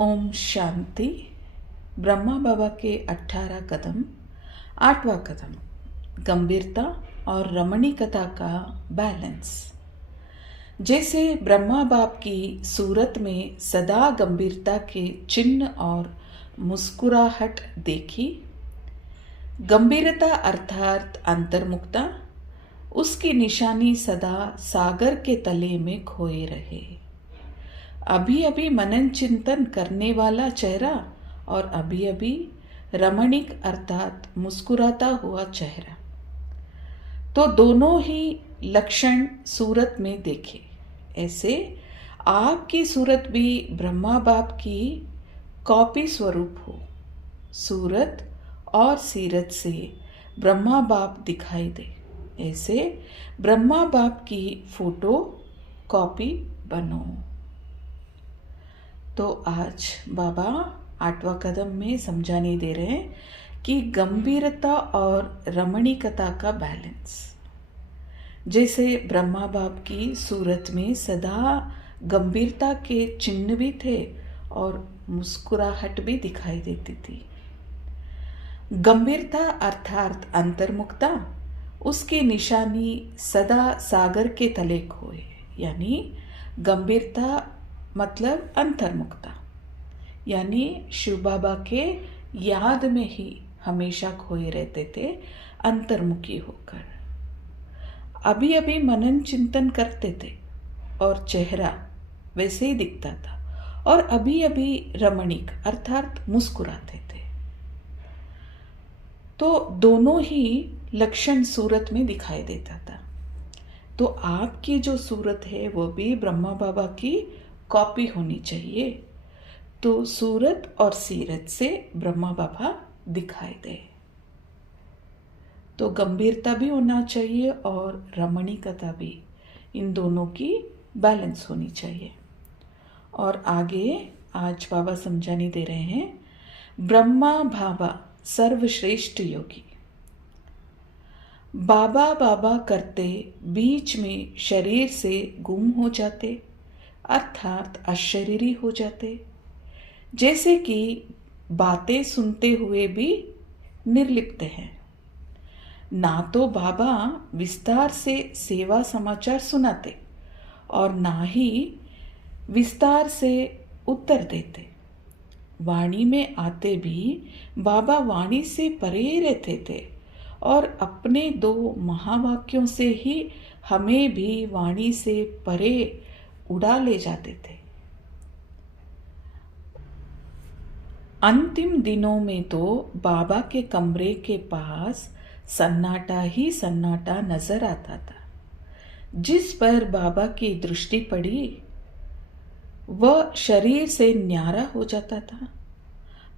ओम शांति। ब्रह्मा बाबा के 18 कदम। 8वां कदम, गंभीरता और रमणीकता का बैलेंस। जैसे ब्रह्मा बाप की सूरत में सदा गंभीरता के चिन्ह और मुस्कुराहट देखी। गंभीरता अर्थात अंतर्मुखता, उसकी निशानी सदा सागर के तले में खोए रहे। अभी अभी मनन चिंतन करने वाला चेहरा और अभी अभी रमणीक अर्थात मुस्कुराता हुआ चेहरा, तो दोनों ही लक्षण सूरत में देखे। ऐसे आपकी सूरत भी ब्रह्मा बाप की कॉपी स्वरूप हो। सूरत और सीरत से ब्रह्मा बाप दिखाई दे, ऐसे ब्रह्मा बाप की फोटो कॉपी बनो। तो आज बाबा 8वां कदम में समझाने दे रहे हैं कि गंभीरता और रमणीकता का बैलेंस। जैसे ब्रह्मा बाप की सूरत में सदा गंभीरता के चिन्ह भी थे और मुस्कुराहट भी दिखाई देती थी। गंभीरता अर्थात अंतर्मुखता, उसकी निशानी सदा सागर के तले खोए, यानी गंभीरता मतलब अंतर्मुखता, यानी शिव बाबा के याद में ही हमेशा खोए रहते थे, अंतर्मुखी होकर। अभी अभी मनन चिंतन करते थे और चेहरा वैसे ही दिखता था, और अभी अभी रमणीक अर्थात मुस्कुराते थे। तो दोनों ही लक्षण सूरत में दिखाई देता था। तो आपकी जो सूरत है वो भी ब्रह्मा बाबा की कॉपी होनी चाहिए, तो सूरत और सीरत से ब्रह्मा बाबा दिखाई दे। तो गंभीरता भी होना चाहिए और रमणीकता भी, इन दोनों की बैलेंस होनी चाहिए। और आगे आज बाबा समझाने दे रहे हैं, ब्रह्मा बाबा सर्वश्रेष्ठ योगी। बाबा बाबा करते बीच में शरीर से गुम हो जाते, अर्थात अशरीरी हो जाते। जैसे कि बातें सुनते हुए भी निर्लिप्त हैं। ना तो बाबा विस्तार से सेवा समाचार सुनाते और ना ही विस्तार से उत्तर देते। वाणी में आते भी बाबा वाणी से परे रहते थे और अपने 2 महावाक्यों से ही हमें भी वाणी से परे उड़ा ले जाते थे। अंतिम दिनों में तो बाबा के कमरे के पास सन्नाटा ही सन्नाटा नजर आता था। जिस पर बाबा की दृष्टि पड़ी वह शरीर से न्यारा हो जाता था।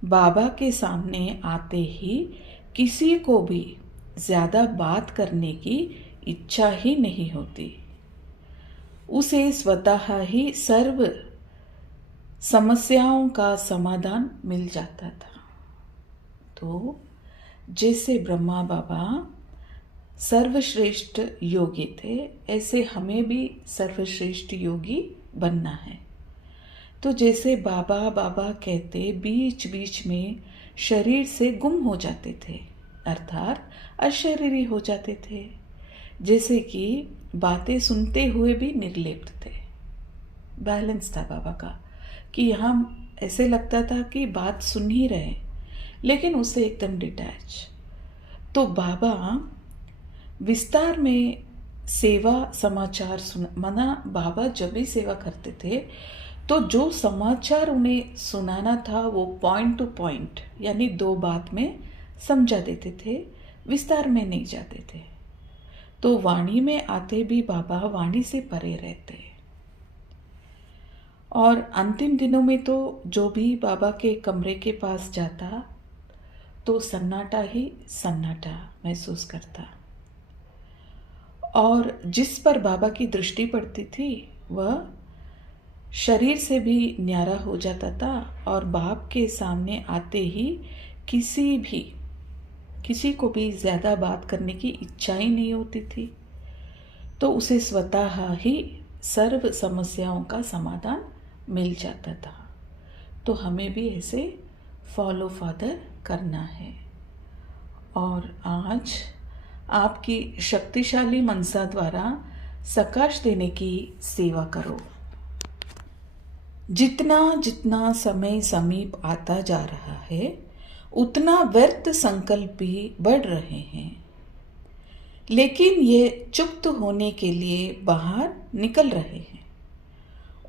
बाबा के सामने आते ही किसी को भी ज्यादा बात करने की इच्छा ही नहीं होती। उसे स्वतः ही सर्व समस्याओं का समाधान मिल जाता था। तो जैसे ब्रह्मा बाबा सर्वश्रेष्ठ योगी थे, ऐसे हमें भी सर्वश्रेष्ठ योगी बनना है। तो जैसे बाबा बाबा कहते बीच बीच में शरीर से गुम हो जाते थे, अर्थात अशरीरी हो जाते थे। जैसे कि बातें सुनते हुए भी निर्लिप्त थे। बैलेंस था बाबा का कि हम ऐसे लगता था कि बात सुन ही रहे, लेकिन उससे एकदम डिटैच। तो बाबा विस्तार में सेवा समाचार माना बाबा जब भी सेवा करते थे तो जो समाचार उन्हें सुनाना था वो पॉइंट टू पॉइंट, यानी 2 बात में समझा देते थे, विस्तार में नहीं जाते थे। तो वाणी में आते भी बाबा वाणी से परे रहते। और अंतिम दिनों में तो जो भी बाबा के कमरे के पास जाता तो सन्नाटा ही सन्नाटा महसूस करता। और जिस पर बाबा की दृष्टि पड़ती थी वह शरीर से भी न्यारा हो जाता था और बाप के सामने आते ही किसी को भी ज़्यादा बात करने की इच्छा ही नहीं होती थी। तो उसे स्वतः ही सर्व समस्याओं का समाधान मिल जाता था। तो हमें भी ऐसे फॉलो फादर करना है। और आज आपकी शक्तिशाली मनसा द्वारा सकाश देने की सेवा करो। जितना जितना समय समीप आता जा रहा है उतना व्यर्थ संकल्प भी बढ़ रहे हैं, लेकिन ये चुप्त होने के लिए बाहर निकल रहे हैं।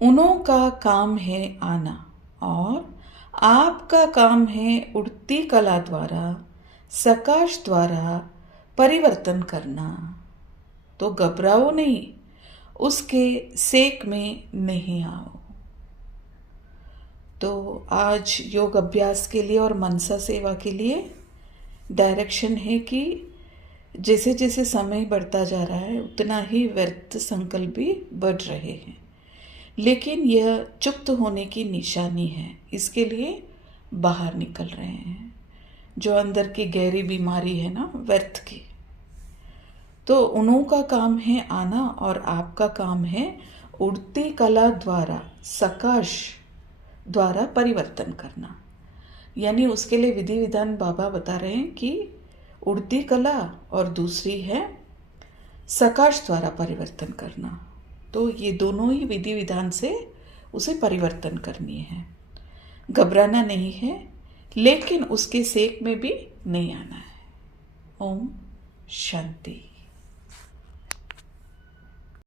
उन्हों का काम है आना और आपका काम है उड़ती कला द्वारा सकाश द्वारा परिवर्तन करना। तो घबराओ नहीं, उसके सेक में नहीं आओ। तो आज योग अभ्यास के लिए और मनसा सेवा के लिए डायरेक्शन है कि जैसे जैसे समय बढ़ता जा रहा है उतना ही व्यर्थ संकल्प भी बढ़ रहे हैं, लेकिन यह चुप्त होने की निशानी है। इसके लिए बाहर निकल रहे हैं, जो अंदर की गहरी बीमारी है ना व्यर्थ की। तो उन्हों का काम है आना और आपका काम है उड़ती कला द्वारा सकाश द्वारा परिवर्तन करना। यानी उसके लिए विधि विधान बाबा बता रहे हैं कि उड़ती कला और दूसरी है सकाश द्वारा परिवर्तन करना। तो ये दोनों ही विधि विधान से उसे परिवर्तन करनी है। घबराना नहीं है, लेकिन उसके सेक में भी नहीं आना है। ओम शांति।